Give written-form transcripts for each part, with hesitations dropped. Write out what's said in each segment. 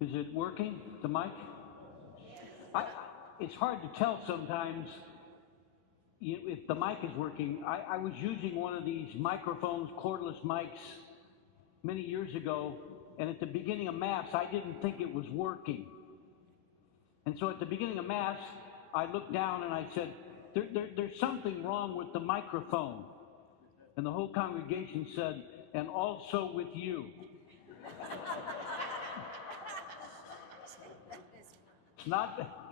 Is it working, the mic? I, it's hard to tell sometimes if the mic is working. I was using one of these microphones, cordless mics, many years ago, and at the beginning of Mass, I didn't think it was working. And so at the beginning of Mass, I looked down and I said, there's something wrong with the microphone. And the whole congregation said, and also with you.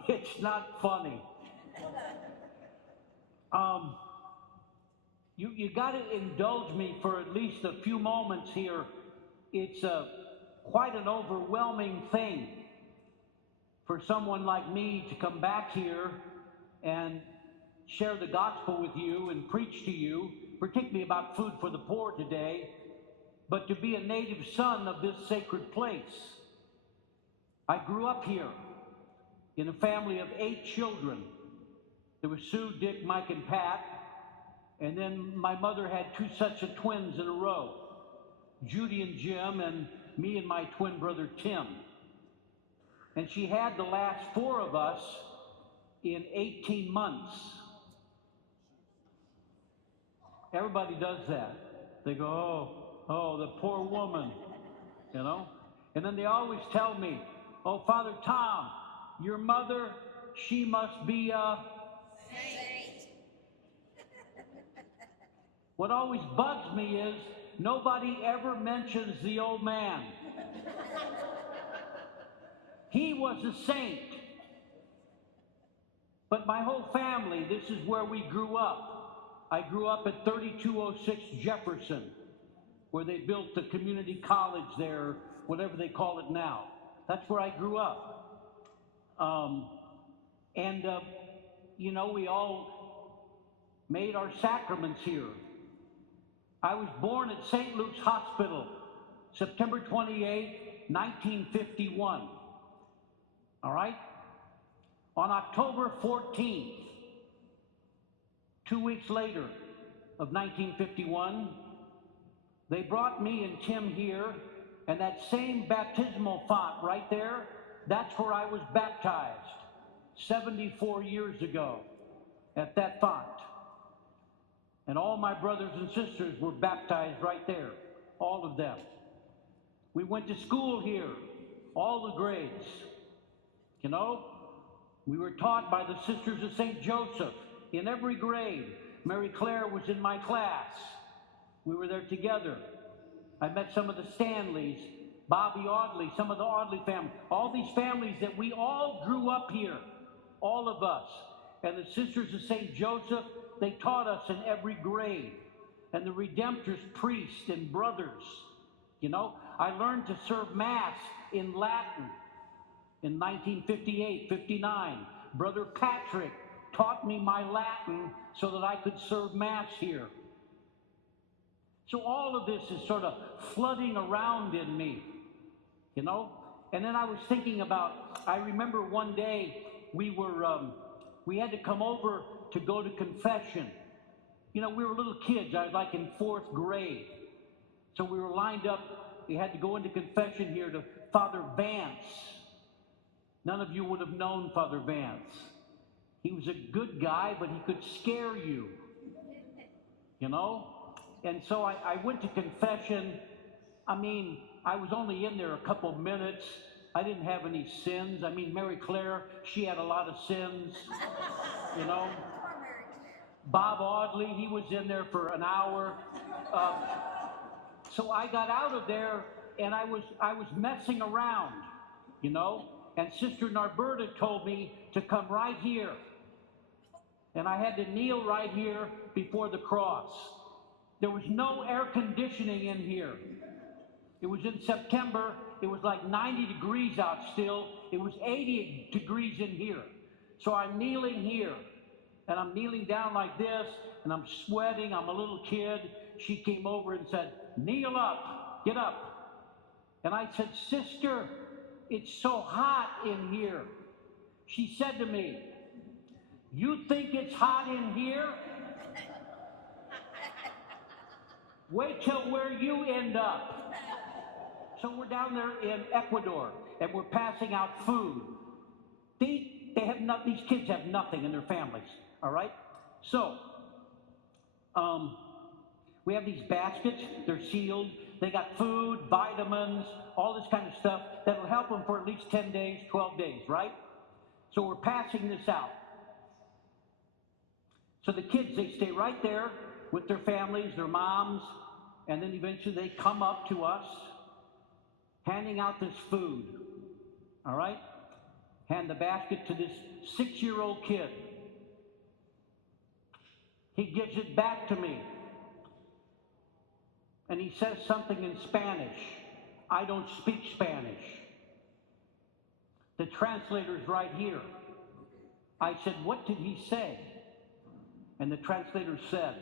It's not funny. You got to indulge me for at least a few moments here. It's quite an overwhelming thing for someone like me to come back here and share the gospel with you and preach to you, particularly about food for the poor today, but to be a native son of this sacred place. I grew up here in a family of 8 children. There was Sue, Dick, Mike, and Pat. And then my mother had 2 sets of twins in a row, Judy and Jim, and me and my twin brother Tim. And she had the last 4 of us in 18 months. Everybody does that. They go, oh, the poor woman, you know? And then they always tell me, oh, Father Tom, your mother, she must be a saint. What always bugs me is nobody ever mentions the old man. He was a saint. But my whole family, this is where we grew up. I grew up at 3206 Jefferson, where they built the community college there, whatever they call it now. That's where I grew up. You know, we all made our sacraments here. I was born at St. Luke's Hospital, September 28, 1951. All right? On October 14th, 2 weeks later of 1951, they brought me and Tim here, and that same baptismal font right there, that's where I was baptized 74 years ago, at that font. And all my brothers and sisters were baptized right there, all of them. We went to school here, all the grades. You know, we were taught by the Sisters of St. Joseph in every grade. Mary Claire was in my class. We were there together. I met some of the Stanleys, Bobby Audley, some of the Audley family, all these families that we all grew up here, all of us. And the Sisters of St. Joseph, they taught us in every grade. And the Redemptorist priests and brothers, you know, I learned to serve Mass in Latin in 1958, 59. Brother Patrick taught me my Latin so that I could serve Mass here. So all of this is sort of flooding around in me, you know? And then I was thinking about, I remember one day we had to come over to go to confession. You know, we were little kids. I was like in 4th grade. So we were lined up. We had to go into confession here to Father Vance. None of you would have known Father Vance. He was a good guy, but he could scare you, you know? And so I went to confession. I mean, I was only in there a couple minutes. I didn't have any sins. I mean, Mary Claire, she had a lot of sins, you know? Bob Audley, he was in there for an hour. So I got out of there, and I was messing around, you know? And Sister Narberta told me to come right here. And I had to kneel right here before the cross. There was no air conditioning in here. It was in September. It was like 90 degrees out still. It was 80 degrees in here. So I'm kneeling here. And I'm kneeling down like this. And I'm sweating. I'm a little kid. She came over and said, kneel up. Get up. And I said, Sister, it's so hot in here. She said to me, you think it's hot in here? Wait till where you end up. So we're down there in Ecuador, and we're passing out food. They have not, these kids have nothing in their families, all right? So, we have these baskets, they're sealed, they got food, vitamins, all this kind of stuff that'll help them for at least 10 days, 12 days, right? So we're passing this out. So the kids, they stay right there with their families, their moms, and then eventually they come up to us, handing out this food, all right? Hand the basket to this 6-year-old kid. He gives it back to me. And he says something in Spanish. I don't speak Spanish. The translator's right here. I said, what did he say? And the translator said,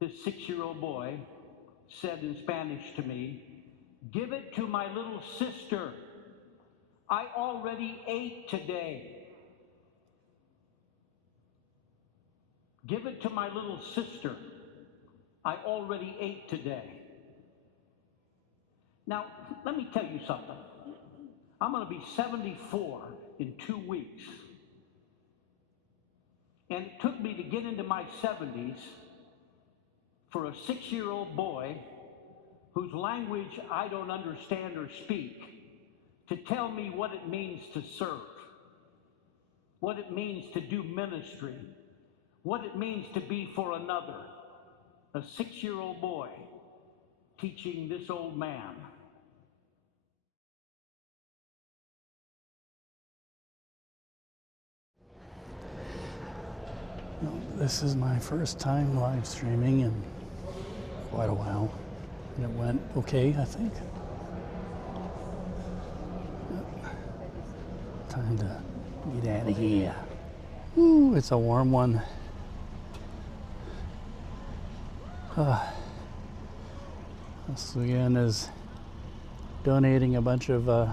this 6-year-old boy said in Spanish to me, give it to my little sister. I already ate today. Give it to my little sister. I already ate today. Now, let me tell you something. I'm going to be 74 in 2 weeks. And it took me to get into my 70s for a 6-year-old boy whose language I don't understand or speak to tell me what it means to serve, what it means to do ministry, what it means to be for another. A 6-year-old boy teaching this old man. This is my first time live streaming in quite a while, and it went okay, I think. Time to get out of here. Ooh, it's a warm one. This again is donating a bunch of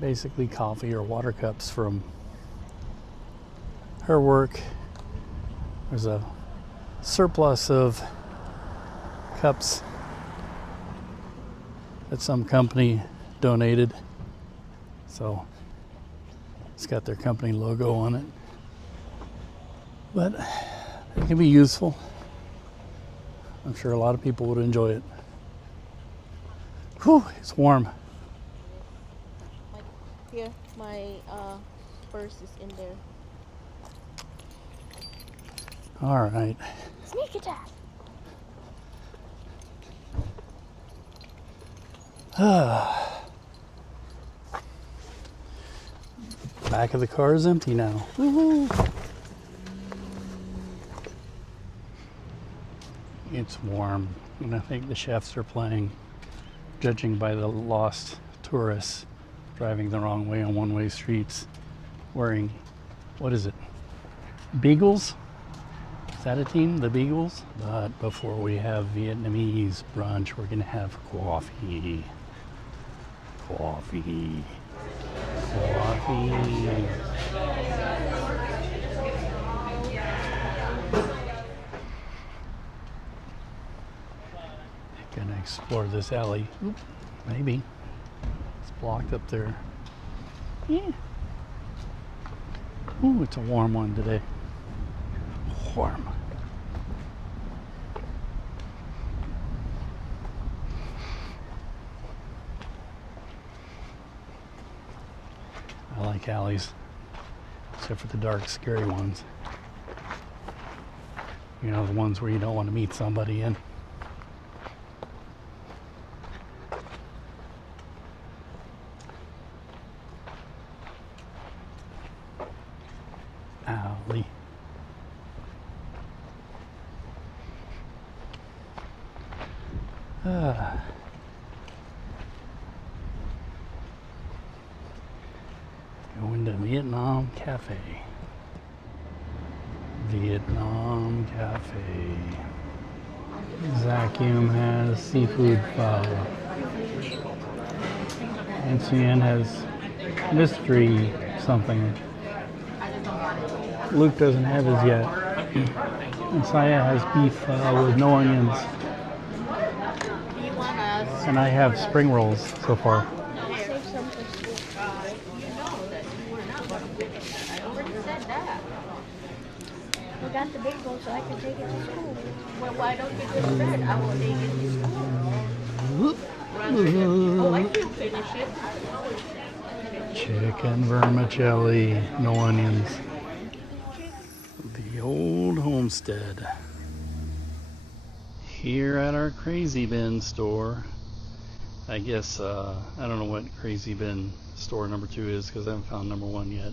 basically coffee or water cups from her work. There's a surplus of cups that some company donated, so it's got their company logo on it, but it can be useful. I'm sure a lot of people would enjoy it. Whew, it's warm. Here, my purse is in there. All right. Sneak attack. Back of the car is empty now. Woo-hoo. It's warm, and I think the chefs are playing, judging by the lost tourists driving the wrong way on one-way streets, wearing, what is it, Beagles? Is that a team, the Beagles? But before we have Vietnamese brunch, we're gonna have coffee. Coffee. Coffee. Gonna explore this alley. Oop, maybe. It's blocked up there. Yeah. Ooh, it's a warm one today. Warm. I like alleys, except for the dark, scary ones. You know, the ones where you don't want to meet somebody in. Alley. Going to Vietnam Cafe. Vietnam Cafe. Zakium has seafood pho. NCN has mystery something. Luke doesn't have his yet. And Saya has beef with no onions. Do you want a And I have spring rolls so far. Save some for school. You know that you were not going to finish that. I already said that. I got the big one so I can take it to school. Well, why don't you just said, I will take it to school? Rather than, oh, I can finish it. Chicken vermicelli, no onions. The old homestead. Here at our Crazy Bin store. I guess, I don't know what Crazy Bin store number 2 is because I haven't found number 1 yet.